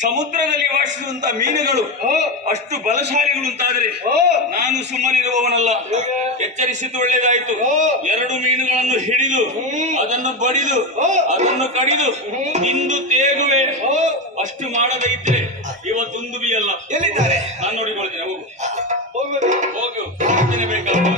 ಸಮುದ್ರದಲ್ಲಿ ವಾಸಿಸುವಂತ ಮೀನುಗಳು ಅಷ್ಟು ಬಲಶಾಲಿಗಳು ಅಂತಾದರೆ ನಾನು ಸುಮ್ಮನಿರುವವನಲ್ಲ. ಎಚ್ಚರಿಸಿದ್ದು ಒಳ್ಳೆಯದಾಯಿತು. ಎರಡು ಮೀನುಗಳನ್ನು ಹಿಡಿದು ಅದನ್ನು ಬಡಿದು ಅದನ್ನು ಕಡಿದು ತಿಂದು ತೇಗುವೆ. ಅಷ್ಟು ಮಾಡದೇ ಇದ್ರೆ ಇವತ್ತೊಂದು ಬಿ ಅಲ್ಲ. ಎಲ್ಲಿದ್ದಾರೆ ನಾನು ನೋಡಿಕೊಳ್ತೇನೆ. ಹೋಗು ಹೋಗು ಬೇಕಾದ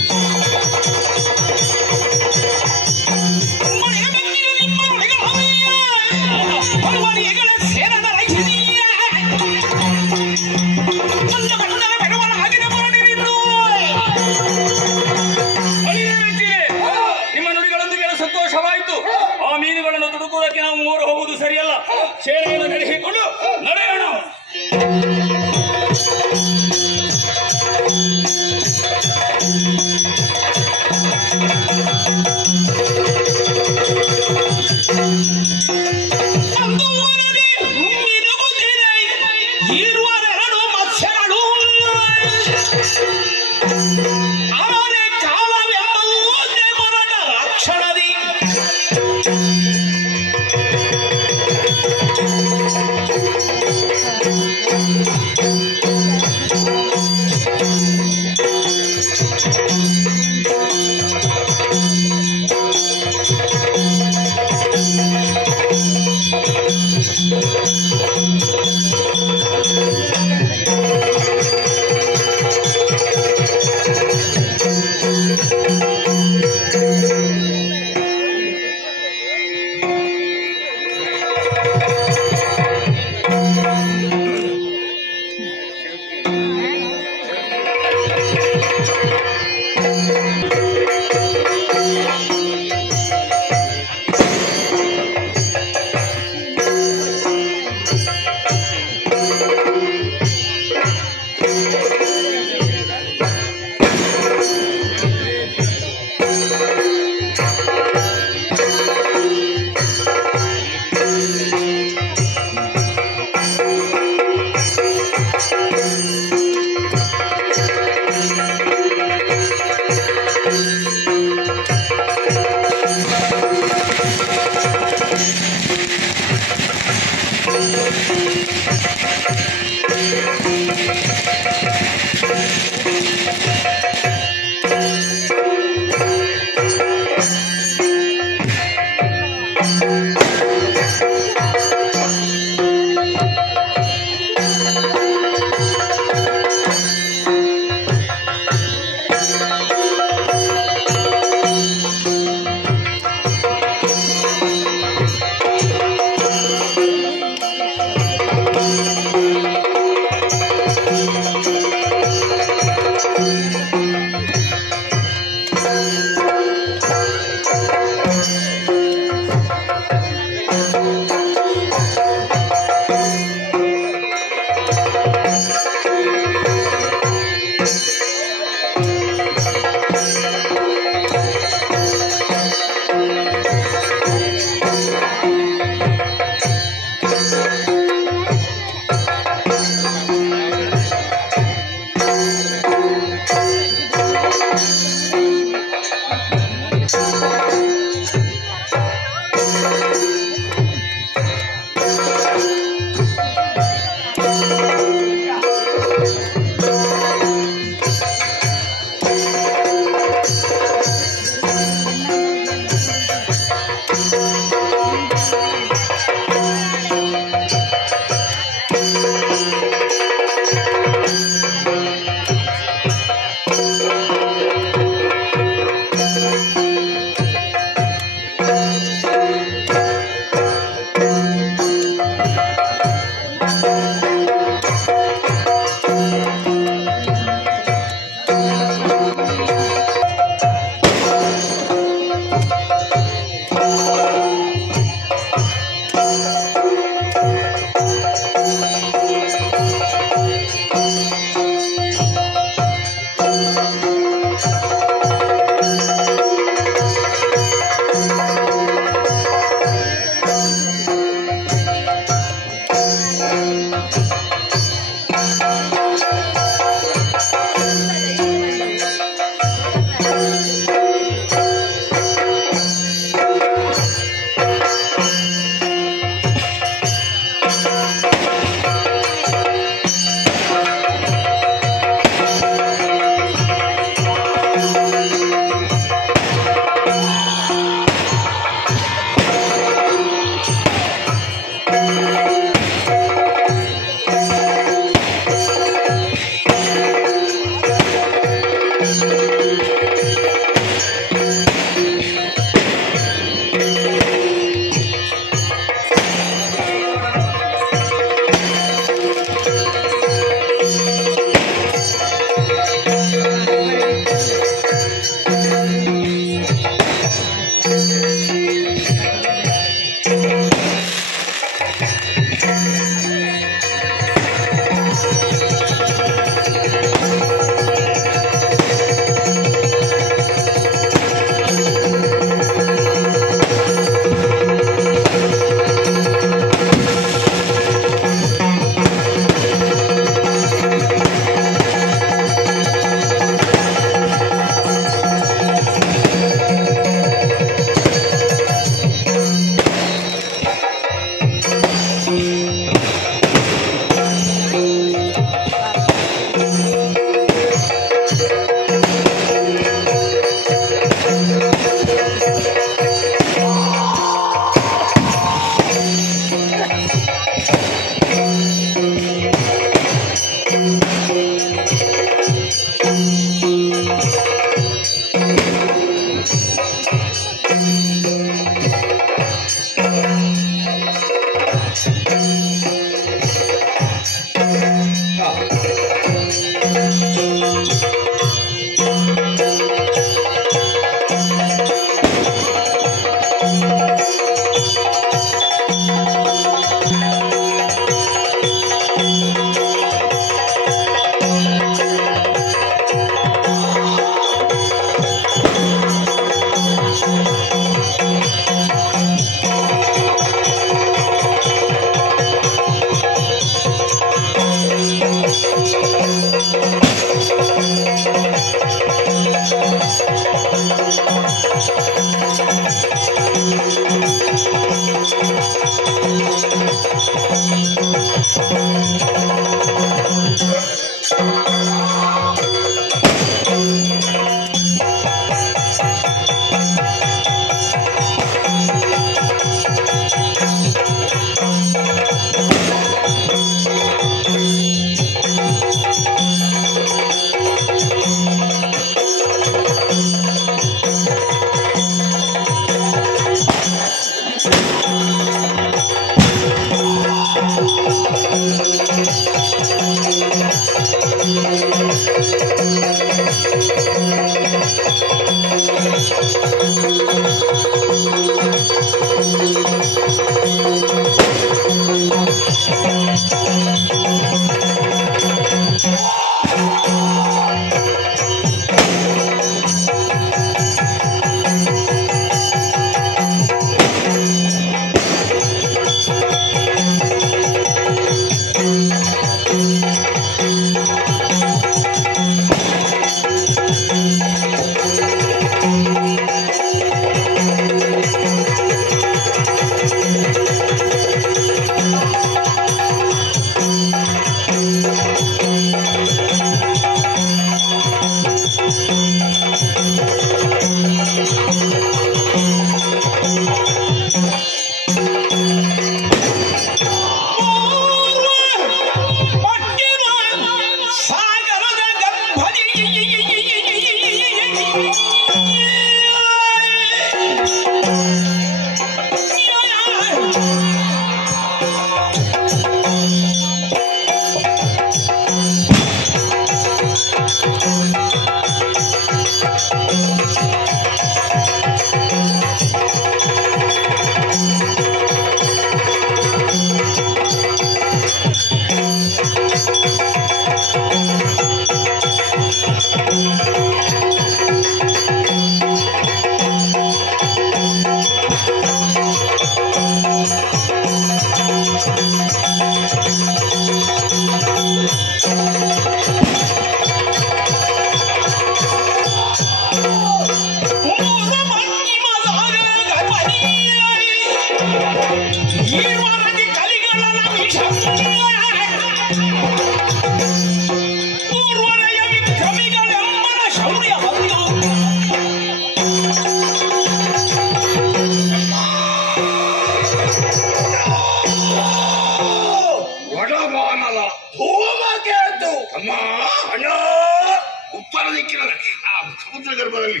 ಸಮುದ್ರ ಗರ್ಭದಲ್ಲಿ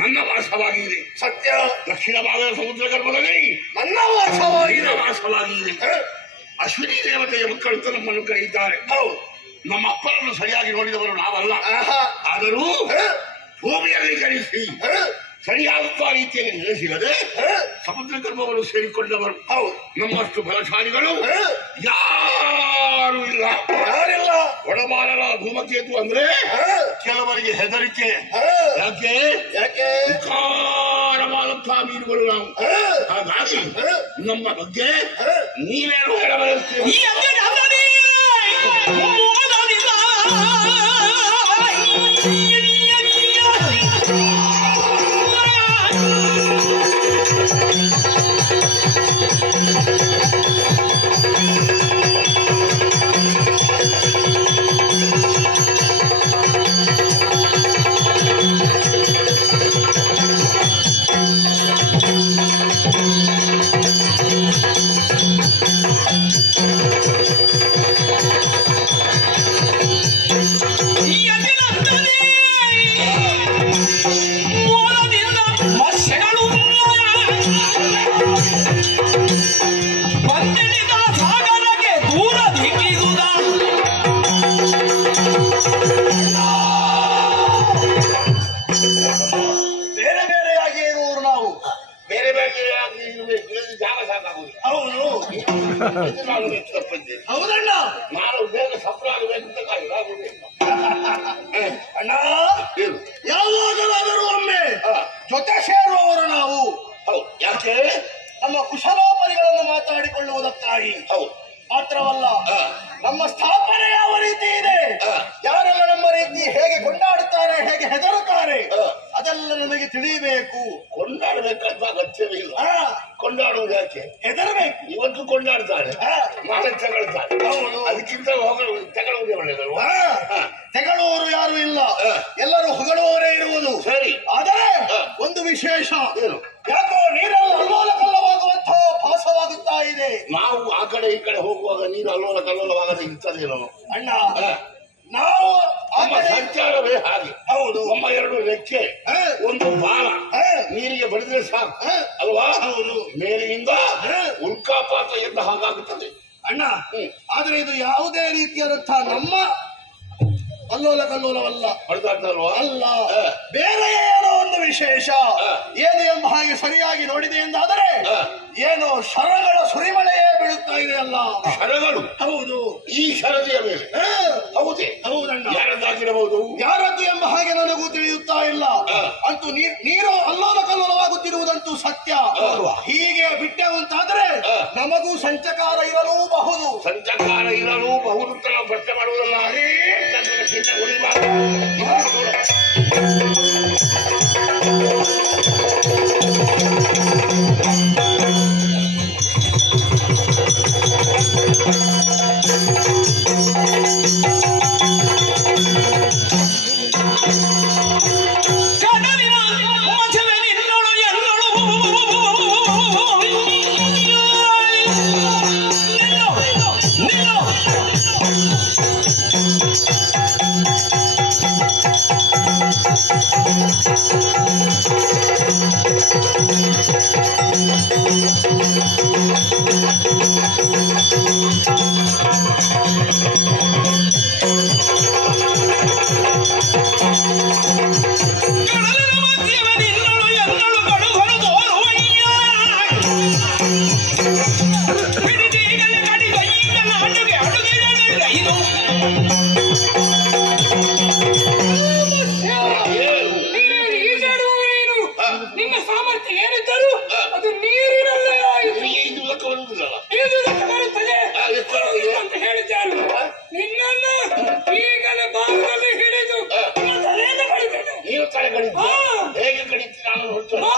ನನ್ನ ವಾಸವಾಗಿದೆ. ಸತ್ಯ. ದಕ್ಷಿಣ ಭಾಗದ ಸಮುದ್ರ ಗರ್ಭದಲ್ಲಿ ನನ್ನ ವಾಸವಾಗಿದೆ. ಅಶ್ವಿನಿ ದೇವತೆಯ ಮಕ್ಕಳು ನಮ್ಮನ್ನು ಕರೆಯುತ್ತಾರೆ. ನಮ್ಮ ಅಪ್ಪನನ್ನು ಸರಿಯಾಗಿ ನೋಡಿದವರು ನಾವಲ್ಲ. ಆದರೂ ಭೂಮಿಯಲ್ಲಿ ಕರೆಸಿ ಸರಿಯಾದ ರೀತಿಯಲ್ಲಿ ನಿಲ್ಲಿಸಿದರೆ ಸಮುದ್ರ ಗರ್ಭವನ್ನು ಸೇರಿಕೊಂಡವರು ನಮ್ಮಷ್ಟು ಬಲಶಾಲಿಗಳು ಯಾರು ಇಲ್ಲ. ಯಾರಿಲ್ಲ. ಒಡಮಾನನ ಧೂಮಕೇತು ಅಂದ್ರೆ ಕೆಲವರಿಗೆ ಹೆದರಿಕೆ. ಯಾಕೆ ವಿಕಾರವಾದಂತಹ ಮೀನುಗಳು ನಾವು. ಹಾಗಾಗಿ ನಮ್ಮ ಬಗ್ಗೆ ನೀವೇನು ಹೇಳಬಯಸ್ತೀರಿ? ಹೌದಣ್ಣ. ನಾನು ಬೇಗ ಸಫಲಾಗಬೇಕು. ಅಣ್ಣ, ಯಾವಾಗಲಾದರೂ ಒಮ್ಮೆ ಜೊತೆ ಸೇರುವವರು ನಾವು. ಯಾಕೆ? ನಮ್ಮ ಕುಶಲೋಪರಿಗಳನ್ನು ಮಾತಾಡಿಕೊಳ್ಳುವುದಕ್ಕಾಗಿ. ಮಾತ್ರವಲ್ಲ, ನಮ್ಮ ಸ್ಥಾಪನೆ ಯಾವ ರೀತಿ ಇದೆ, ಯಾರೆಲ್ಲ ನಮ್ಮ ರೀತಿ ಹೇಗೆ ಕೊಂಡಾಡುತ್ತಾರೆ, ಹೇಗೆ ಹೆದರುತ್ತಾರೆ, ಅದೆಲ್ಲ ನಮಗೆ ತಿಳಿಯಬೇಕು. ಕೊಂಡಾಡಬೇಕಂತ ಅಗತ್ಯವಿಲ್ಲ. ಕೊಂಡಾಡುವುದು ಯಾಕೆ? ಹೆದರಬೇಕು. ಇವತ್ತು ಕೊಂಡಾಡ್ತಾರೆ, ನಾಳೆ ತಗೊಳ್ತಾರೆ. ಅದಕ್ಕಿಂತ ತಗೊಳ್ಳುವುದೇ ಒಳ್ಳೆಯದಲ್ವ? ತೆಗಳುವವರು ಯಾರು ಇಲ್ಲ, ಎಲ್ಲರೂ ಹೊಗಳುವವರೇ ಇರುವುದು. ಸರಿ. ಆದರೆ ಒಂದು ವಿಶೇಷ, ಏನು? ಯಾಕೋ ನೀರೆಲ್ಲ ಅಲ್ಲೋಲ ಕಲ್ಲವಾಗುವಂತಹ ಭಾಸವಾಗುತ್ತಾ ಇದೆ. ನಾವು ಆ ಕಡೆ ಈ ಕಡೆ ಹೋಗುವಾಗ ನೀರು ಅಲ್ಲೋಲ ಕಲ್ಲೋಲವಾಗದೆ ಇರ್ತದೇನೋ ಅಣ್ಣ. ನಾವು ಸಂಚಾರವೇ ಹಾಗೆ. ಹೌದು. ನಮ್ಮ ಎರಡು ರೆಕ್ಕೆ, ಒಂದು ಬಾಲ ನೀರಿಗೆ ಬಡಿದ್ರೆ ಸಾಕು ಅಲ್ವಾ? ಮೇಲಿನಿಂದ ಉಲ್ಕಾಪಾತ ಎಂದ ಹಾಗಾಗುತ್ತದೆ ಅಣ್ಣ. ಆದ್ರೆ ಇದು ಯಾವುದೇ ರೀತಿಯಾದಂತಹ ನಮ್ಮ ಅಲ್ಲೋಲ ಕಲ್ಲೋಲವಲ್ಲ, ಹೊಡೆದಾಡ್ತಲ್ವಾ? ಅಲ್ಲ, ಬೇರೆ ಏನೋ ಒಂದು ವಿಶೇಷ ಏನು ಎಂಬ ಹಾಗೆ ಸರಿಯಾಗಿ ನೋಡಿದೆ ಎಂದಾದರೆ ಏನೋ ಶರಗಳ ಸುರಿಮಳೆಯೇ ಬೀಳುತ್ತಾ ಇದೆ ಅಲ್ಲ. ಶರಗಳು? ಹೌದು. ಈ ಶರದಿಯ ಮೇಲೆ? ಹೌದೇ? ಹೌದಣ್ಣ. ಯಾರದ್ದಾಗಿರಬಹುದು? ಯಾರದ್ದು ಎಂಬ ಹಾಗೆ ನನಗೂ ತಿಳಿಯುತ್ತಾ ಇಲ್ಲ. ಅಂತೂ ನೀರು ಅಲ್ಲೋಲ ಕಲ್ಲೋಲವಾಗುತ್ತಿರುವುದಂತೂ ಸತ್ಯ. ಹೀಗೆ ಬಿಟ್ಟೆವು ಅಂತಾದ್ರೆ ನಮಗೂ ಸಂಚಕಾರ ಇರಲೂಬಹುದು. ಸಂಚಕಾರ ಇರಲೂಬಹುದು ಅಂತ ನಾವು ಪ್ರಶ್ನೆ ಮಾಡುವುದಲ್ಲ. ಹೇಗೆ ಕಡಿತೀವಿ ನಾನು ನೋಡ್ತೇನೆ.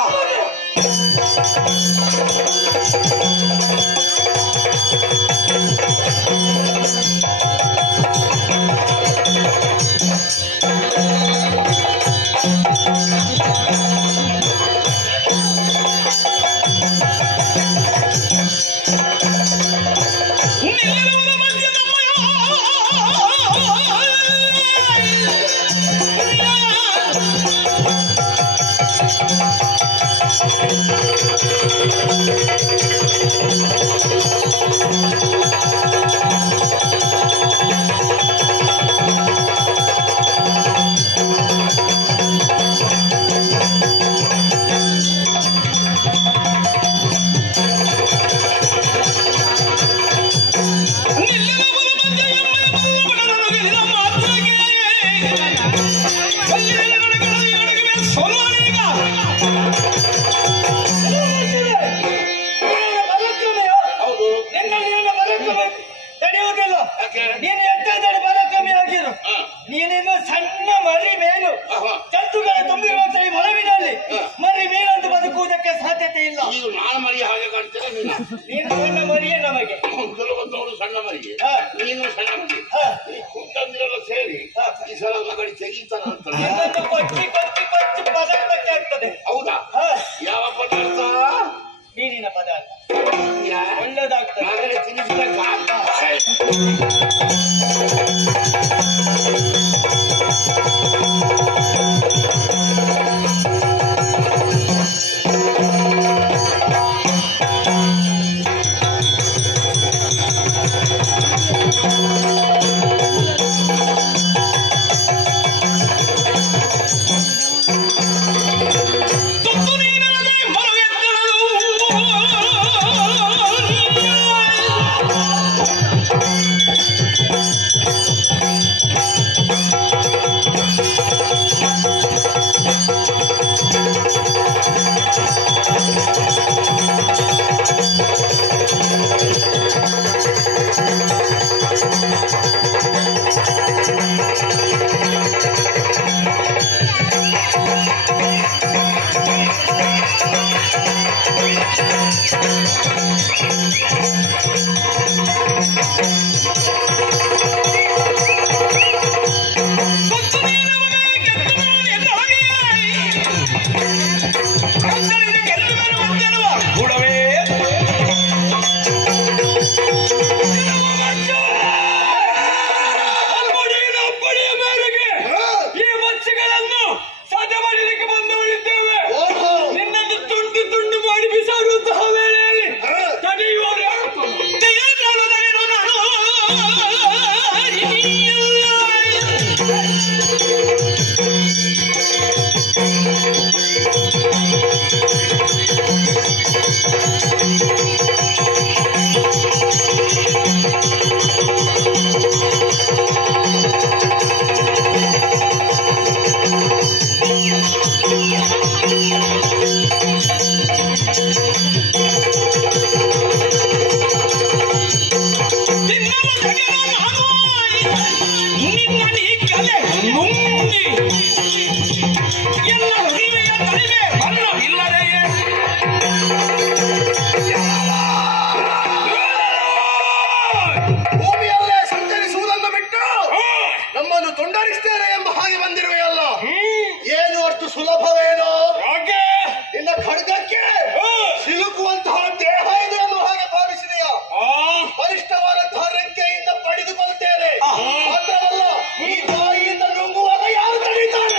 ನೀನು ಎತ್ತದಲ್ಲಿ ಬರ ಕಮ್ಮಿ ಆಗಿರು. ನೀನಿನ್ನು ಸಣ್ಣ ಮರಿ ಮೇಲು ಜಂತುಗಳ ತುಂಬಿರುವಂತ ಈ ಮರವಿನಲ್ಲಿ ಮರಿ ಮೇಲಂತೂ ಬದುಕುವುದಕ್ಕೆ ಸಾಧ್ಯತೆ ಇಲ್ಲ. ಈಗ ನಾನು ಮರಿ ಹಾಗೆ ಕಾಣ್ತೇನೆ. ನೀನು ಸಣ್ಣ ಮರಿಯೇ ನಮಗೆ. ಕೆಲವೊಂದವರು ಸಣ್ಣ ಮರಿಗೆ, ನೀನು ಸಣ್ಣ ಮರಿ. ಈ ಕೂತಂದಿರೆಲ್ಲ ಸೇರಿ ಈ ಸಲ ಮಗಡಿ ತೆಗೀತಾನ ಅಂತ ಕೊಚ್ಚಿ ಕೊಚ್ಚಿ ಕೊಚ್ಚಿ ಪದಾರ್ಥ ಆಗ್ತದೆ. ಹೌದಾ? ಯಾವ ಪದಾರ್ಥ? ಮೀನಿನ ಪದಾರ್ಥ ಒಳ್ಳೆದಾಗ್ತದೆ. ತಿನ್ನಿಸಿದಾಗ ಸುಲಭವೇನೋ ನಿನ್ನ ಖಡ್ಗಕ್ಕೆ ಸಿಲುಕುವಂತಹ ದೇಹ ಇದೆ ಅನ್ನೋ ಹಾಗೆ ಭಾವಿಸಿದೆಯಾ? ಬಲಿಷ್ಠವಾದಂತಹ ರೆಕ್ಕೆಯಿಂದ ಪಡೆದುಕೊಳ್ತೇನೆ. ಮಾತ್ರವಲ್ಲ, ಈ ಬಾಯಿಯಿಂದ ನುಂಗುವಾಗ ಯಾರು ತಡೀತಾರೆ?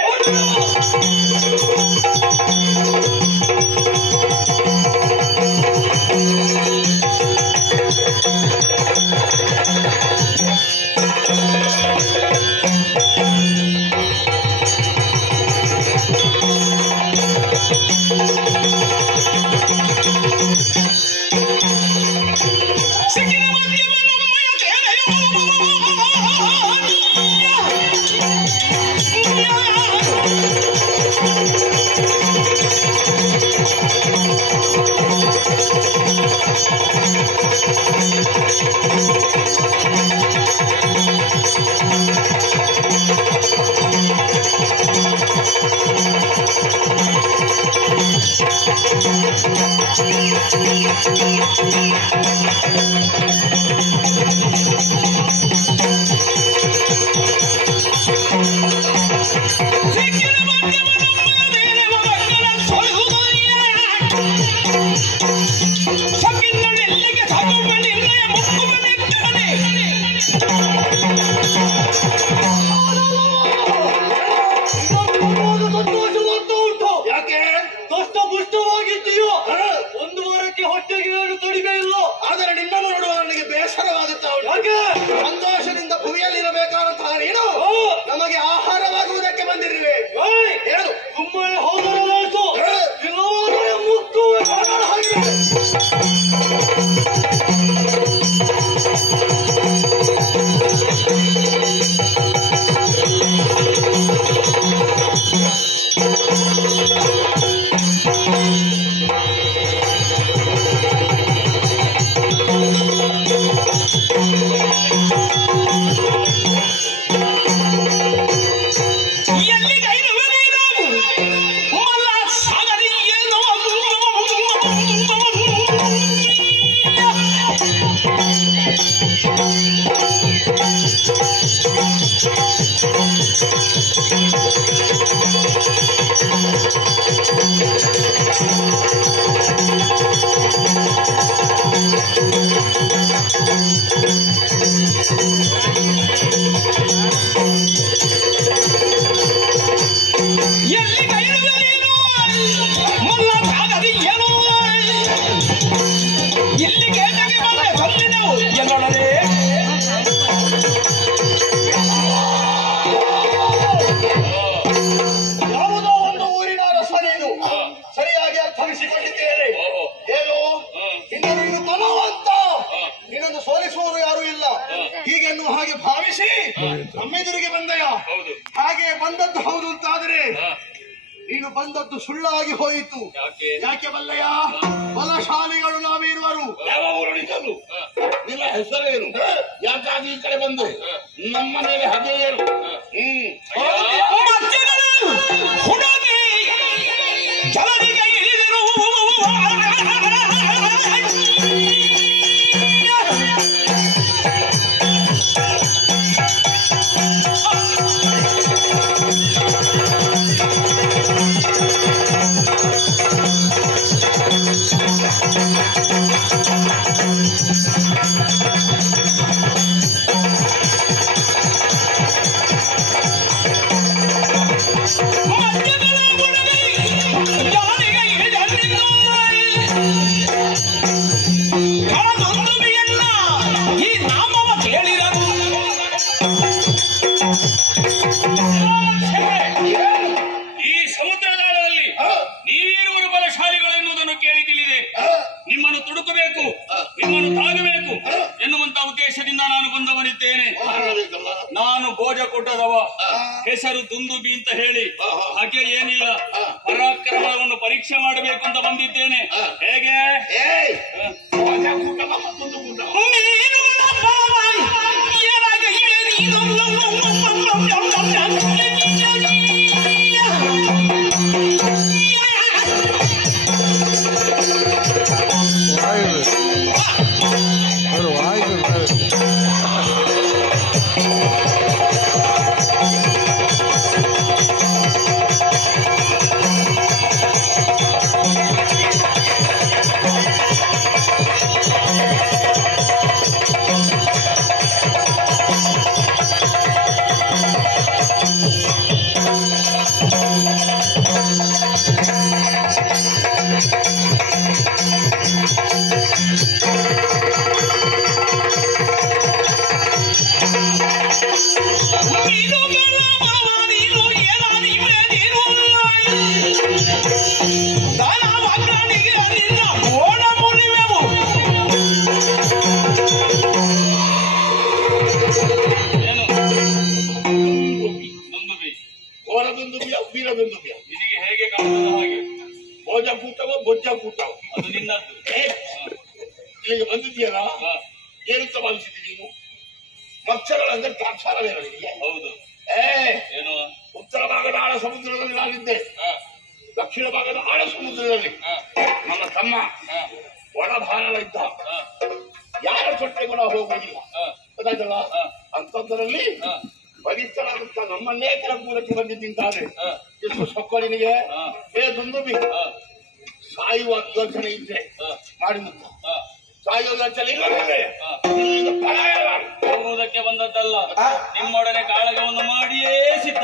ಯಾವುದೋ ಒಂದು ಊರಿನ ಅರಸ ನೀನು ಸರಿಯಾಗಿ ಅರ್ಥವಿಸಿಕೊಂಡಿದ್ದೇನೆ. ಏನು ಇನ್ನು ನೀನು ಬಲವಂತ, ನಿನ್ನನ್ನು ಸೋಲಿಸುವವರು ಯಾರು ಇಲ್ಲ ಹೀಗೆನ್ನು ಹಾಗೆ ಭಾವಿಸಿ ನಮ್ಮೆದುರಿಗೆ ಬಂದಯ. ಹಾಗೆ ಬಂದದ್ದು ಹೌದು ಅಂತಾದರೆ ನೀನು ಬಂದದ್ದು ಸುಳ್ಳಾಗಿ ಹೋಯಿತು. ಯಾಕೆ ಬಲ್ಲಯ್ಯ? ಬಲಶಾಲಿಗಳು ನಾವಿರುವರು. ಯಾವ ಊರಡಿಗಳು? ನಿನ್ನ ಹೆಸರೇನು? ಯಾಕಾಗಿ ಈ ಕಡೆ ಬಂದೆ? ನಮ್ಮ ಮೇಲೆ ಹಾಗೆ ಏನು? ಈ ಸಮುದ್ರದಾಳದಲ್ಲಿ ನೀರುವರು ಬಲಶಾಲಿಗಳು ಎನ್ನುವುದನ್ನು ಕೇಳಿ ತಿಳಿದೆ. ನಿಮ್ಮನ್ನು ತುಡುಕಬೇಕು, ನಿಮ್ಮನ್ನು ತಾಗಬೇಕು ಎನ್ನುವಂತ ಉದ್ದೇಶದಿಂದ ನಾನು ಬಂದವನಿದ್ದೇನೆ. ನಾನು ಭೋಜಕೂಟದವ, ಹೆಸರು ದುಂದುಬಿ ಅಂತ ಹೇಳಿ. ಹಾಗೆ ಏನಿಲ್ಲ, ಪರಾಕ್ರಮವನ್ನು ಪರೀಕ್ಷೆ ಮಾಡಬೇಕು ಅಂತ ಬಂದಿದ್ದೇನೆ. ಹೇಗೆ? ನಿನಗೆ ಹೇಗೆ ಕಾಣುತ್ತದೆ ಹಾಗೆ? ಭೋಜಕೂಟವ ಬೊಜ್ಜಕೂಟವ ಅದು ನಿನ್ನದ್ದು. ಇಲ್ಲಿಗೆ ಬಂದಿದ್ದೀಯಲ್ಲ, ಏನಂತ ಭಾವಿಸಿದ್ದೀನಿ ನೀನು? ಮತ್ಸ್ಯಗಳಂದ್ರೆ ತಾತ್ಸಾರವೇ ನನಗೆ. ಹೌದು. ಏನು? ಉತ್ತರ ಭಾಗದ ಆಳ ಸಮುದ್ರದಲ್ಲಿ ನಾನಿದ್ದೆ, ದಕ್ಷಿಣ ಭಾಗದ ಆಳ ಸಮುದ್ರದಲ್ಲಿ ನನ್ನ ತಮ್ಮ ಒಳಭಾರ ಇದ್ದ. ಯಾರ ತೊಟ್ಟೆಗೂ ನಾವು ಹೋಗೋದಿಲ್ಲ, ಗೊತ್ತಾಯ್ತಲ್ಲ? ಅಂತದ್ರಲ್ಲಿ ಬಲಿಷ್ಠರಾದಂತ ನಮ್ಮನ್ನೇ ಕೆಳಗೂರಕ್ಕೆ ಬಂದಿದ್ದಿಂತಾದ್ರೆ ಎಷ್ಟು ಸೊಕ್ಕ ನಿನಗೆ? ದುಂದುಬಿ, ಸಾಯುವ ಯೋಚನೆ ಇದ್ರೆ ಮಾಡಿ ಮುತ್ತ. ಸಾಯುವ ಯೋಚನೆ ಹೋಗುವುದಕ್ಕೆ ಬಂದದ್ದಲ್ಲ, ನಿಮ್ಮೊಡನೆ ಕಾಳಗವನ್ನು ಮಾಡಿಯೇ ಸಿದ್ಧ.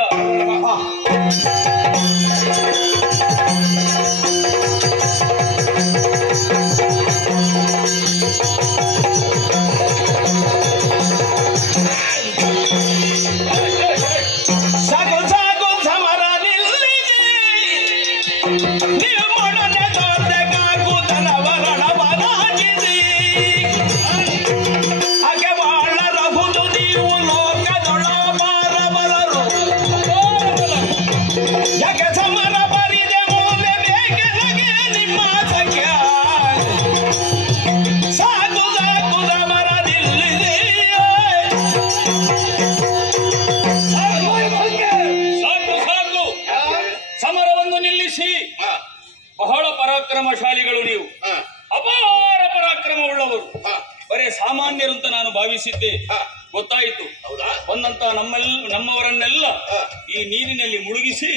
Yaga Samara ತಂದು ನಿಲ್ಲಿಸಿ. ಬಹಳ ಪರಾಕ್ರಮಶಾಲಿಗಳು ನೀವು, ಅಪಾರ ಪರಾಕ್ರಮವುಳ್ಳವರು. ಬರೇ ಸಾಮಾನ್ಯರು ಅಂತ ನಾನು ಭಾವಿಸಿದ್ದೆ. ಗೊತ್ತಾಯಿತು. ಬಂದಂತ ನಮ್ಮವರನ್ನೆಲ್ಲ ಈ ನೀರಿನಲ್ಲಿ ಮುಳುಗಿಸಿ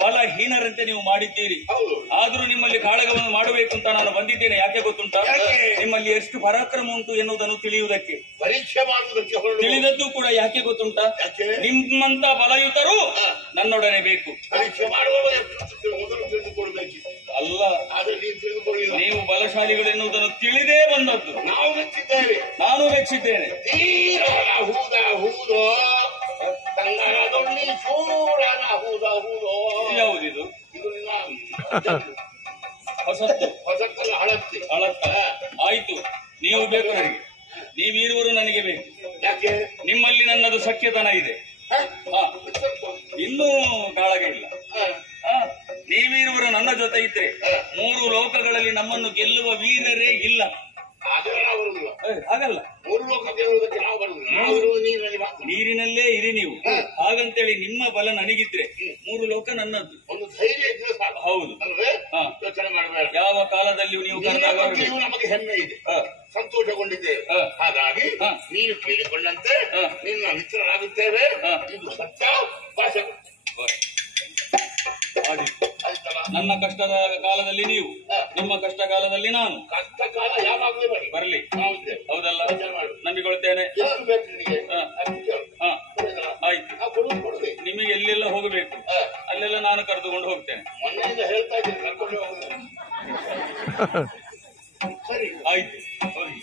ಬಲಹೀನರಂತೆ ನೀವು ಮಾಡಿದ್ದೀರಿ. ಆದ್ರೂ ನಿಮ್ಮಲ್ಲಿ ಕಾಳಗವನ್ನು ಮಾಡಬೇಕು ಅಂತ ನಾನು ಬಂದಿದ್ದೇನೆ. ಯಾಕೆ ಗೊತ್ತುಂಟ? ನಿಮ್ಮಲ್ಲಿ ಎಷ್ಟು ಪರಾಕ್ರಮ ಉಂಟು ಎನ್ನುವುದನ್ನು ತಿಳಿಯುವುದಕ್ಕೆ, ಪರೀಕ್ಷೆ ಮಾಡುವುದಕ್ಕೆ. ತಿಳಿದದ್ದು ಕೂಡ ಯಾಕೆ ಗೊತ್ತುಂಟ? ನಿಮ್ಮಂತ ಬಲಯುತರು ನನ್ನೊಡನೆ ಬೇಕು. ಪರೀಕ್ಷೆ ಮಾಡುವಾಗ ಮೊದಲು ತಿಳಿದುಕೊಳ್ಬೇಕಿತ್ತು. ಅಲ್ಲ, ನೀವು ತಿಳಿದುಕೊಳ್ಳಿಲ್ಲ. ನೀವು ಬಲಶಾಲಿಗಳು ಎನ್ನುವುದನ್ನು ತಿಳಿದೇ ಬಂದದ್ದು. ನಾವು ಮೆಚ್ಚಿದ್ದೇವೆ. ನಾನು ಮೆಚ್ಚಿದ್ದೇನೆ. ಹೂದೋ ತಂಗರದೊಳ್ಳಿ ಚೂರನ ಹೂದೋ. ಯಾವುದಿದು? ಇದು ನಿನ್ನ ಹೊಸತ್ತು. ಹೊಸತ್ತಲ್ಲ, ಹಳತ್ತ. ಆಯ್ತು, ನೀವು ಬೇಕು ನನಗೆ. ನೀವಿರುವರು ನನಗೆ ಬೇಕು. ಯಾಕೆ? ನಿಮ್ಮಲ್ಲಿ ನನ್ನದು ಸಖ್ಯತನ ಇದೆ. ಇನ್ನೂ ಕಾಳಗ ಇಲ್ಲ. ನೀವಿರುವರು ನನ್ನ ಜೊತೆ ಇದ್ರೆ 3 ಲೋಕಗಳಲ್ಲಿ ನಮ್ಮನ್ನು ಗೆಲ್ಲುವ ವೀರರೇ ಇಲ್ಲ. ಹಾಗಲ್ಲ, 3 ಲೋಕ ಗೆಲ್ಲುವುದಕ್ಕೆ ನಾವು ಬರುವುದಿಲ್ಲ. ನೀರಿನಲ್ಲೇ ಇರಿ ನೀವು. ಹಾಗಂತೇಳಿ ನಿಮ್ಮ ಬಲ ನನಗಿದ್ರೆ 3 ಲೋಕ ನನ್ನದ್ದು. ಒಂದು ಧೈರ್ಯ ಇದ್ರೆ ಸಾಕು. ಹೌದು. ಯೋಚನೆ ಮಾಡಬೇಡ. ಯಾವ ಕಾಲದಲ್ಲಿ ನೀವು ಕರೆದಾಗ ನಮಗೆ ಹೆಮ್ಮೆ ಇದೆ, ಸಂತೋಷಗೊಂಡಿದ್ದೇವೆ. ಹಾಗಾಗಿ ನೀನು ಕೇಳಿಕೊಂಡಂತೆ ನಿನ್ನ ಮಿತ್ರರಾಗುತ್ತೇವೆ. ಇದು ಸತ್ಯ. ಭಾಷೆ ನನ್ನ ಕಷ್ಟದ ಕಾಲದಲ್ಲಿ ನೀವು, ನಿಮ್ಮ ಕಷ್ಟ ಕಾಲದಲ್ಲಿ ನಾನು. ಕಷ್ಟ ಕಾಲ ಯಾವಾಗಲೂ ಬರಲಿ. ಹೌದಲ್ಲ? ನಂಬಿಕೊಳ್ತೇನೆ. ಆಯ್ತು, ನಿಮಗೆ ಎಲ್ಲೆಲ್ಲ ಹೋಗಬೇಕು ಅಲ್ಲೆಲ್ಲ ನಾನು ಕರೆದುಕೊಂಡು ಹೋಗ್ತೇನೆ. ಮೊನ್ನೆಯಿಂದ ಹೇಳ್ತಾ ಇದ್ದೀನಿ, ಕರ್ಕೊಂಡು ಹೋಗುದು. ಸರಿ, ಆಯ್ತು, ಹೋಗಿ.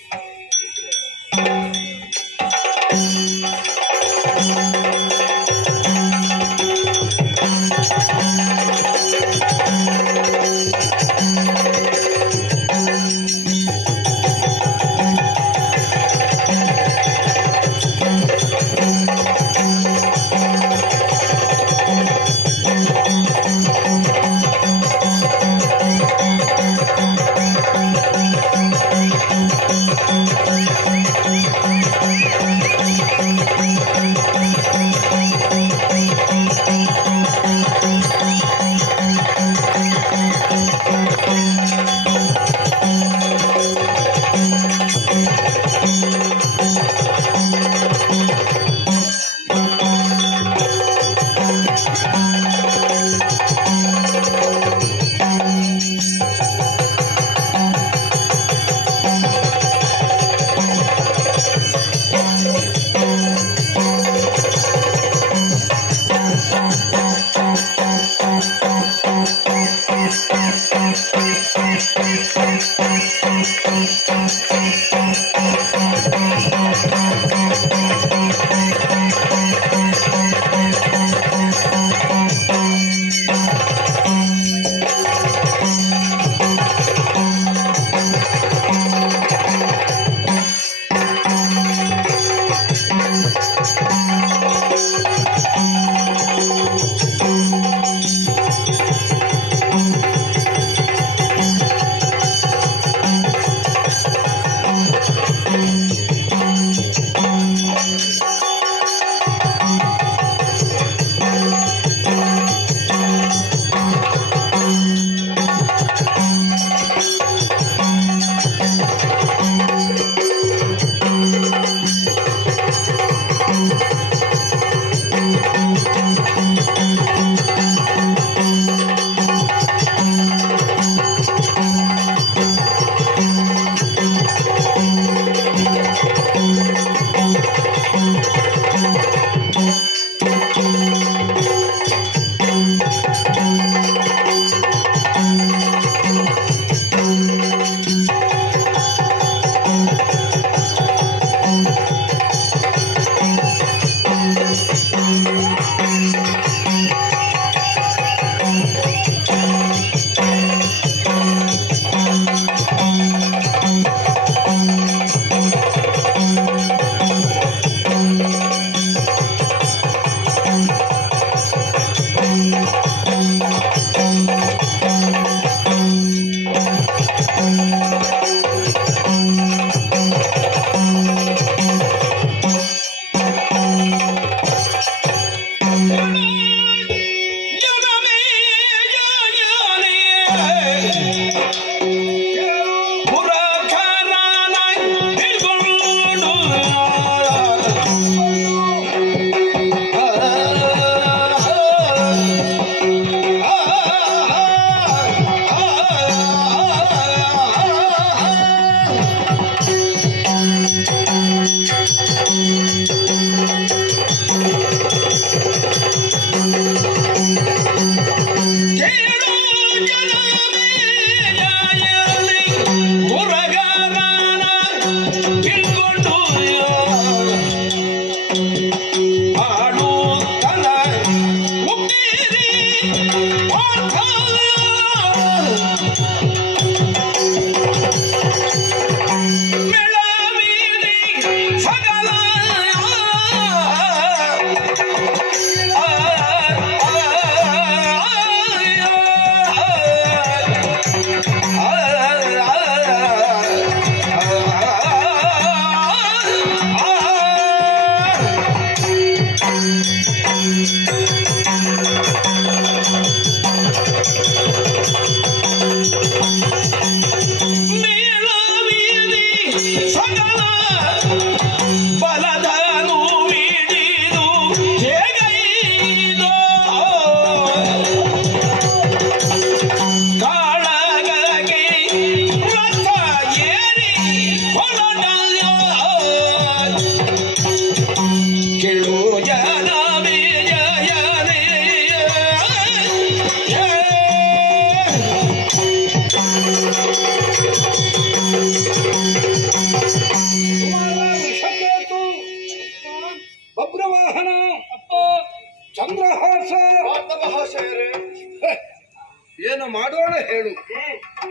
ಏನು ಮಾಡೋಣ ಹೇಳು.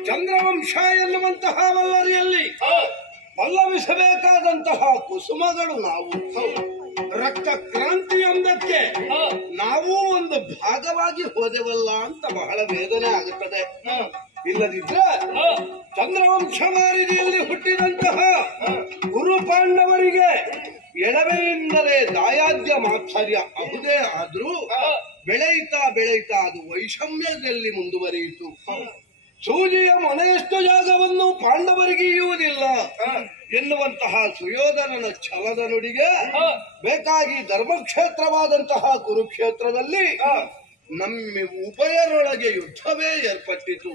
ಚಂದ್ರವಂಶ ಎನ್ನುವಂತಹ ವಲ್ಲರಿಯಲ್ಲಿ ಪಲ್ಲವಿಸಬೇಕಾದಂತಹ ಕುಸುಮಗಳು ನಾವು. ರಕ್ತ ಕ್ರಾಂತಿ ಎಂಬಕ್ಕೆ ನಾವು ಒಂದು ಭಾಗವಾಗಿ ಹೋದೆವಲ್ಲ ಅಂತ ಬಹಳ ವೇದನೆ ಆಗುತ್ತದೆ. ಇಲ್ಲದಿದ್ರೆ ಚಂದ್ರವಂಶ ಮಾರಿದಿಯಲ್ಲಿ ಹುಟ್ಟಿದಂತಹ ಗುರು ಪಾಂಡವರಿಗೆ ಎಳವೆಯಿಂದಲೇ ದಾಯಾದ್ಯ ಮಾತ್ಸರ್ಯ ಅಹುದೇ ಆದ್ರೂ ಬೆಳೆಯುತ್ತಾ ಬೆಳೆಯುತ್ತಾ ಅದು ವೈಷಮ್ಯದಲ್ಲಿ ಮುಂದುವರಿಯಿತು. ಸೂಜಿಯ ಮೊನೆಯಷ್ಟು ಜಾಗವನ್ನು ಪಾಂಡವರಿಗೆ ಇಯುವುದಿಲ್ಲ ಎನ್ನುವಂತಹ ಸುಯೋಧನನ ಛಲದ ನುಡಿಗೆ ಬೇಕಾಗಿ ಧರ್ಮಕ್ಷೇತ್ರವಾದಂತಹ ಕುರುಕ್ಷೇತ್ರದಲ್ಲಿ ನಮ್ಮ ಉಭಯರೊಳಗೆ ಯುದ್ಧವೇ ಏರ್ಪಟ್ಟಿತು.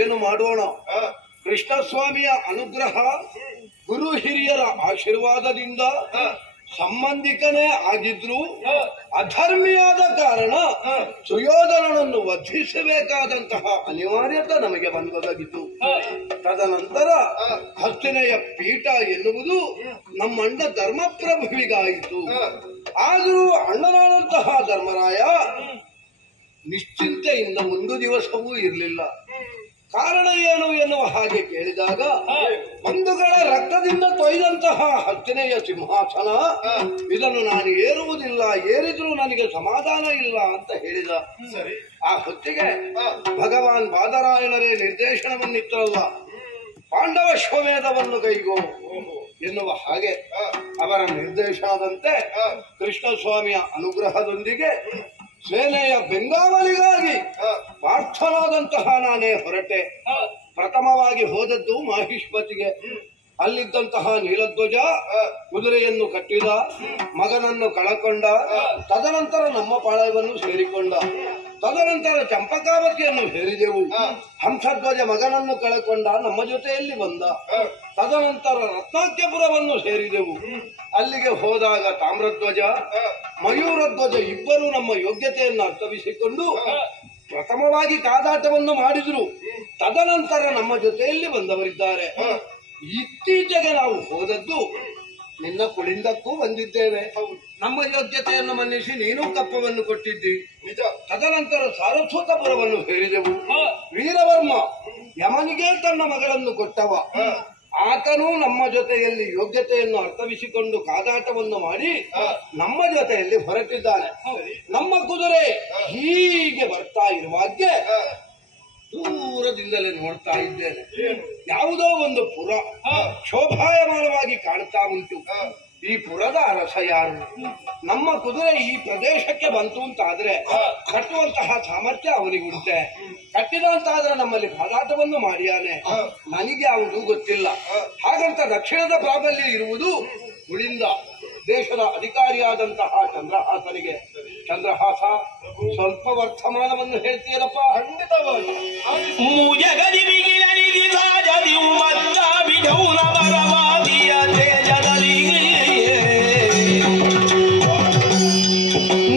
ಏನು ಮಾಡೋಣ? ಕೃಷ್ಣಸ್ವಾಮಿಯ ಅನುಗ್ರಹ, ಗುರು ಹಿರಿಯರ ಆಶೀರ್ವಾದದಿಂದ ಸಂಬಂಧಿಕನೇ ಆಗಿದ್ರು ಅಧರ್ಮಿಯಾದ ಕಾರಣ ಸುಯೋಧನನನ್ನು ವಧಿಸಬೇಕಾದಂತಹ ಅನಿವಾರ್ಯತೆ ನಮಗೆ ಬಂದೊದಗಿತು. ತದನಂತರ ಹಸ್ತಿನೆಯ ಪೀಠ ಎನ್ನುವುದು ನಮ್ಮಣ್ಣ ಧರ್ಮಪ್ರಭುವಿಗಾಯಿತು. ಆದರೂ ಅಣ್ಣನಾದಂತಹ ಧರ್ಮರಾಯ ನಿಶ್ಚಿಂತೆಯಿಂದ ಒಂದು ದಿವಸವೂ ಇರಲಿಲ್ಲ. ಕಾರಣ ಏನು ಎನ್ನುವ ಹಾಗೆ ಕೇಳಿದಾಗ, ಬಂಧುಗಳ ರಕ್ತದಿಂದ ತೊಯ್ದಂತಹ ಹಸ್ತಿನೆಯ ಸಿಂಹಾಸನ ಇದನ್ನು ನಾನು ಏರುವುದಿಲ್ಲ, ಏರಿದ್ರೂ ನನಗೆ ಸಮಾಧಾನ ಇಲ್ಲ ಅಂತ ಹೇಳಿದ. ಆ ಹೊತ್ತಿಗೆ ಭಗವಾನ್ ಬಾದರಾಯಣರೇ ನಿರ್ದೇಶನವನ್ನಿತ್ತರಲ್ಲ, ಪಾಂಡವ ಶ್ವಮೇಧವನ್ನು ಕೈಗೋ ಎನ್ನುವ ಹಾಗೆ ಅವರ ನಿರ್ದೇಶನದಂತೆ ಕೃಷ್ಣಸ್ವಾಮಿಯ ಅನುಗ್ರಹದೊಂದಿಗೆ ಸೇನೆಯ ಬೆಂಗಾವಲಿಗಾಗಿ ಪಾರ್ಥನಾದಂತಹ ನಾನೇ ಹೊರಟೆ. ಪ್ರಥಮವಾಗಿ ಹೋದದ್ದು ಮಾಹಿಷ್ಮತಿಗೆ. ಅಲ್ಲಿದ್ದಂತಹ ನೀಲಧ್ವಜ ಕುದುರೆಯನ್ನು ಕಟ್ಟಿದ, ಮಗನನ್ನು ಕಳಕೊಂಡ. ತದನಂತರ ನಮ್ಮ ಪಾಳಯವನ್ನು ಸೇರಿಕೊಂಡ. ತದನಂತರ ಚಂಪಕಾವತಿಯನ್ನು ಸೇರಿದೆವು. ಹಂಸಧ್ವಜ ಮಗನನ್ನು ಕಳಕೊಂಡ, ನಮ್ಮ ಜೊತೆಯಲ್ಲಿ ಬಂದ. ತದನಂತರ ರತ್ನಾಕ್ಯಪುರವನ್ನು ಸೇರಿದೆವು. ಅಲ್ಲಿಗೆ ಹೋದಾಗ ತಾಮ್ರಧ್ವಜ, ಮಯೂರಧ್ವಜ ಇಬ್ಬರು ನಮ್ಮ ಯೋಗ್ಯತೆಯನ್ನು ಅರ್ಥವಿಸಿಕೊಂಡು ಪ್ರಥಮವಾಗಿ ಕಾದಾಟವನ್ನು ಮಾಡಿದ್ರು. ತದನಂತರ ನಮ್ಮ ಜೊತೆಯಲ್ಲಿ ಬಂದವರಿದ್ದಾರೆ. ಇತ್ತೀಚೆಗೆ ನಾವು ಹೋದದ್ದು ನಿನ್ನ ಕುಳಿಂದಕ್ಕೂ ಬಂದಿದ್ದೇವೆ. ನಮ್ಮ ಯೋಗ್ಯತೆಯನ್ನು ಮನ್ನಿಸಿ ನೀನು ಕಪ್ಪವನ್ನು ಕೊಟ್ಟಿದ್ದಿ. ತದನಂತರ ಸಾರಸ್ವತಪುರವನ್ನು ಸೇರಿದೆವು. ವೀರವರ್ಮ ಯಮನಿಗೆ ತನ್ನ ಮಗಳನ್ನು ಕೊಟ್ಟವ. ಆತನು ನಮ್ಮ ಜೊತೆಯಲ್ಲಿ ಯೋಗ್ಯತೆಯನ್ನು ಅರ್ಥವಿಸಿಕೊಂಡು ಕಾದಾಟವನ್ನು ಮಾಡಿ ನಮ್ಮ ಜೊತೆಯಲ್ಲಿ ಹೊರಟಿದ್ದಾನೆ. ನಮ್ಮ ಕುದುರೆ ಹೀಗೆ ಬರ್ತಾ ಇರುವಾಗೆ ದೂರದಿಂದಲೇ ನೋಡ್ತಾ ಇದ್ದೇನೆ. ಯಾವುದೋ ಒಂದು ಪುರ ಶೋಭಾಯಮಾನವಾಗಿ ಕಾಣ್ತಾ ಉಂಟು. ಈ ಪುರದ ಅರಸ ಯಾರು? ನಮ್ಮ ಕುದುರೆ ಈ ಪ್ರದೇಶಕ್ಕೆ ಬಂತು ಅಂತಾದ್ರೆ ಕಟ್ಟುವಂತಹ ಸಾಮರ್ಥ್ಯ ಅವನಿಗುಂಟೆ. ಕಟ್ಟಿದಂತಾದ್ರೆ ನಮ್ಮಲ್ಲಿ ಕಾದಾಟವನ್ನು ಮಾಡಿಯಾನೆ. ನನಗೆ ಯಾವುದು ಗೊತ್ತಿಲ್ಲ. ಹಾಗಂತ ದಕ್ಷಿಣದ ಪ್ರಾಬಲ್ಯ ಇರುವುದು ಉಳಿಂದ ದೇಶದ ಅಧಿಕಾರಿಯಾದಂತಹ ಚಂದ್ರಹಾಸನಿಗೆ. ಚಂದ್ರಹಾಸ, ಸ್ವಲ್ಪ ವರ್ತಮಾನವನ್ನು ಹೇಳ್ತೀರಪ್ಪ? ಖಂಡಿತವಾಗಿ.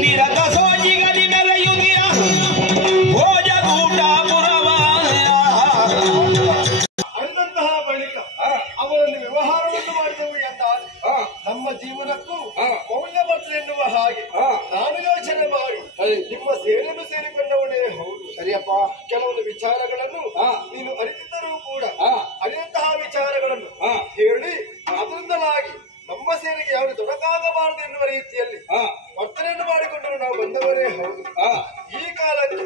ನಿರತ ಸೋಜಿಗಲಿ ಮೆರೆಯುಗಿಯ ಭೋಜಗೂಟ ಸರಿಯಪ್ಪ. ಕೆಲವೊಂದು ವಿಚಾರಗಳನ್ನು ನೀನು ಅರಿತಿದ್ದರೂ ಕೂಡ ಅರಿಯಂತಹ ವಿಚಾರಗಳನ್ನು ಹಾ. ಹೇಳಿ ಅದರಿಂದಲಾಗಿ ನಮ್ಮ ಸೇನೆಗೆ ಯಾವುದು ತೊಡಕಾಗಬಾರದು ಎನ್ನುವ ರೀತಿಯಲ್ಲಿ ವರ್ತನೆಯನ್ನು ಮಾಡಿಕೊಂಡು ನಾವು ಬಂದವರೇ ಹೌದು. ಈ ಕಾಲಕ್ಕೆ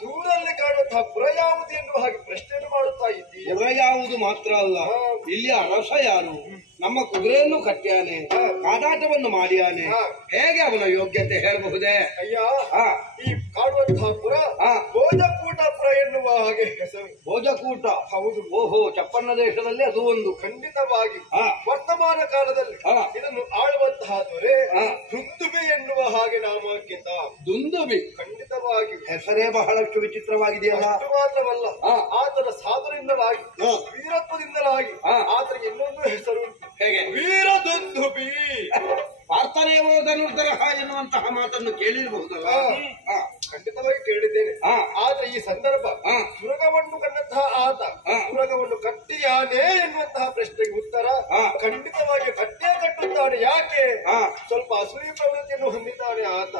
ದೂರಲ್ಲಿ ಕಾಣುವಂತಹ ಪುರ ಯಾವುದು ಎನ್ನುವ ಹಾಗೆ ಪ್ರಶ್ನೆಯನ್ನು ಮಾಡುತ್ತಾ ಇದ್ದೀಯ. ಪುರ ಯಾವುದು ಮಾತ್ರ ಅಲ್ಲ, ಇಲ್ಲಿ ಅರಸ ಯಾರು, ನಮ್ಮ ಕುದುರೆಯನ್ನು ಕಟ್ಟ್ಯಾನೆ, ಕಾದಾಟವನ್ನು ಮಾಡಿಯಾನೆ, ಹೇಗೆ ಅವನ ಯೋಗ್ಯತೆ ಹೇಳಬಹುದೇ? ಅಯ್ಯ, ಈ ಕಾಣುವಂತಹ ಪುರ ಭೋಜಕೂಟಪುರ ಎನ್ನುವ ಹಾಗೆ ಹೆಸರು. ಭೋಜಕೂಟ? ಹೌದು. ಓಹೋ, ಚಪ್ಪಣ್ಣ ದೇಶದಲ್ಲಿ ಅದು ಒಂದು. ಖಂಡಿತವಾಗಿ ವರ್ತಮಾನ ಕಾಲದಲ್ಲಿ ಇದನ್ನು ಆಳುವಂತಹ ದೊರೆ ದುಂದುಬಿ ಎನ್ನುವ ಹಾಗೆ ನಾಮಾಂಕಿತ. ದುಂದುಬಿ? ಖಂಡಿತವಾಗಿ. ಹೆಸರೇ ಬಹಳಷ್ಟು ವಿಚಿತ್ರವಾಗಿದೆಯಲ್ಲ. ಅಷ್ಟು ಮಾತ್ರವಲ್ಲ, ಆತನ ಸಾಧನೆಯಿಂದಲಾಗಿ ವೀರತ್ವದಿಂದಲಾಗಿ ಆತನಿಗೆ ಇನ್ನೊಂದು ಹೆಸರು. ಹೇಗೆ? ವೀರ ದುಂದುಬಿ. ಪ್ರಾರ್ಥನೆಯ ಧನುರ್ಧರ ಎನ್ನುವಂತಹ ಮಾತನ್ನು ಕೇಳಿರಬಹುದಲ್ಲ? ಖಂಡಿತವಾಗಿ ಕೇಳಿದ್ದೇನೆ. ಆದ್ರೆ ಈ ಸಂದರ್ಭ ಸುರಗವನ್ನು ಕಂಡಂತಹ ಆತ ಸುರಗವನ್ನು ಕಟ್ಟಿಯಾನೆ ಎನ್ನುವಂತಹ ಪ್ರಶ್ನೆಗೆ ಉತ್ತರ ಖಂಡಿತವಾಗಿ ಕಟ್ಟೇ ಕಟ್ಟುತ್ತಾನೆ. ಯಾಕೆ? ಸ್ವಲ್ಪ ಅಸೂಯೆ ಪ್ರವೃತ್ತಿಯನ್ನು ಹೊಂದಿದ್ದಾನೆ ಆತ.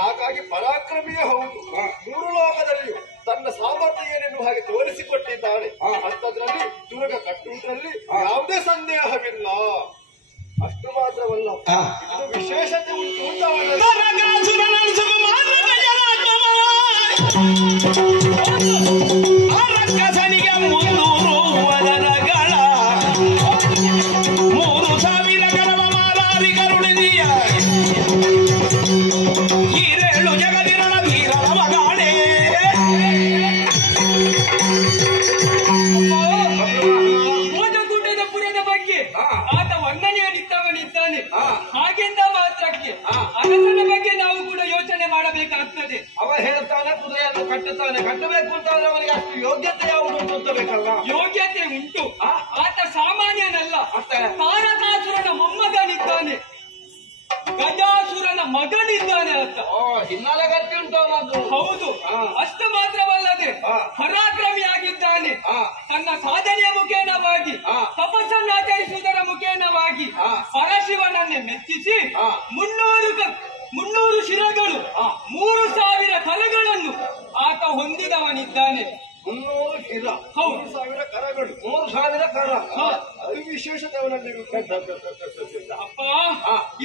ಹಾಗಾಗಿ ಪರಾಕ್ರಮಿಯೇ ಹೌದು. ಮೂರು ಲೋಕದಲ್ಲಿಯೂ ತನ್ನ ಸಾಮರ್ಥ್ಯ ಏನೆನ್ನುವ ಹಾಗೆ ತೋರಿಸಿಕೊಟ್ಟಿದ್ದಾನೆ. ಅಂತದ್ರಲ್ಲಿ ಸುರಗ ಕಟ್ಟುವುದರಲ್ಲಿ ಯಾವುದೇ ಸಂದೇಹವಿಲ್ಲ. ಅಷ್ಟು ಮಾತ್ರವಲ್ಲ, ಇದು ವಿಶೇಷತೆ ಉಂಟು ಹಾಗೆಂದ ಮಾತ್ರಕ್ಕೆ ಅರಸನ ಬಗ್ಗೆ ನಾವು ಕೂಡ ಯೋಚನೆ ಮಾಡಬೇಕಾಗ್ತದೆ. ಅವ ಹೇಳ್ತಾನೆ ಕುದುರೆಯನ್ನು ಕಟ್ಟುತ್ತಾನೆ, ಕಟ್ಟಬೇಕು ಅಂತಂದ್ರೆ ಅವನಿಗೆ ಅಷ್ಟು ಯೋಗ್ಯತೆ ಯಾವುದು ಅಂತ ಬೇಕಲ್ಲ? ಯೋಗ್ಯತೆ ಉಂಟು. ಆತ ಸಾಮಾನ್ಯನಲ್ಲ, ತಾರಕಾಸುರನ ಮೊಮ್ಮಗನಿದ್ದಾನೆ, ಗಜಾಸುರನ ಮಗನಿದ್ದಾನೆ ಅಂತ. ಹಿನ್ನೆಲೆ ಗಟ್ಟಿ ಉಂಟು ಅವನದ್ದು. ಹೌದು. ಅಷ್ಟು ಮಾತ್ರವಲ್ಲದೆ ಪರಾಕ್ರಮಿಯಾಗಿದ್ದಾನೆ. ತನ್ನ ಸಾಧನೆಯ ಮುಖೇನವಾಗಿ ತಪಸ್ಸನ್ನಾಚರಿಸುವುದರ ಮುಖೇನವಾಗಿ ಪರಶಿವನನ್ನೇ ಮೆಚ್ಚಿಸಿ 300 ಶಿರಗಳು 3000 ಕರಗಳನ್ನು ಆತ ಹೊಂದಿದವನಿದ್ದಾನೆ. 300 ಶಿರ, 3000 ಕರಗಳು, 3000 ಕರ. ಅದು ವಿಶೇಷತೆ ಅವನಲ್ಲಿ. ಅಪ್ಪ,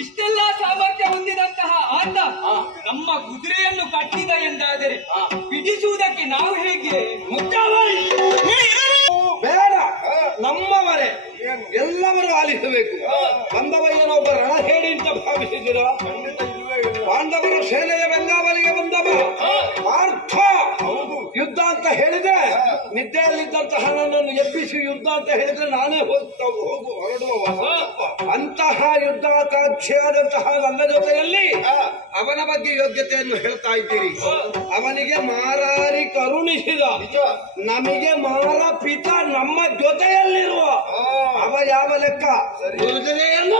ಇಷ್ಟೆಲ್ಲ ಸಾಮರ್ಥ್ಯ ಹೊಂದಿದಂತಹ ಆತ ನಮ್ಮ ಕುದುರೆಯನ್ನು ಕಟ್ಟಿದ ಎಂದಾದರೆ ಬಿಡಿಸುವುದಕ್ಕೆ ನಾವು ಹೇಗೆ? ಬೇಡ, ನಮ್ಮವರೇ ಎಲ್ಲವರು ಆಲಿಸಬೇಕು. ಬಂದವಯ್ಯನೊಬ್ಬ ರಣಹೇಡಿ ಅಂತ ಭಾವಿಸಿದಿರ? ಪಾಂಡವರ ಸೇನೆಯ ಬೆಂಗಾವಲಿಗೆ ಬಂದವ ಪಾರ್ಥ ಯುದ್ಧ ಅಂತ ಹೇಳಿದ್ರೆ ನಿದ್ದೆಯಲ್ಲಿದ್ದಂತಹ ನನ್ನನ್ನು ಎಬ್ಬಿಸಿ ಯುದ್ಧ ಅಂತ ಹೇಳಿದ್ರೆ ನಾನೇ ಹೊರಡುವ. ಅಂತಹ ಯುದ್ಧಾಕಾಂಕ್ಷೆಯಾದಂತಹ ನನ್ನ ಜೊತೆಯಲ್ಲಿ ಅವನ ಬಗ್ಗೆ ಯೋಗ್ಯತೆಯನ್ನು ಹೇಳ್ತಾ ಇದ್ದೀರಿ. ಅವನಿಗೆ ಮಾರಾರಿ ಕರುಣಿಸಿದ, ನಮಗೆ ಮಾರ ಪಿತ ನಮ್ಮ ಜೊತೆಯಲ್ಲಿರುವ ಅವ ಯಾವ ಲೆಕ್ಕ? ಕುದುರೆಯನ್ನು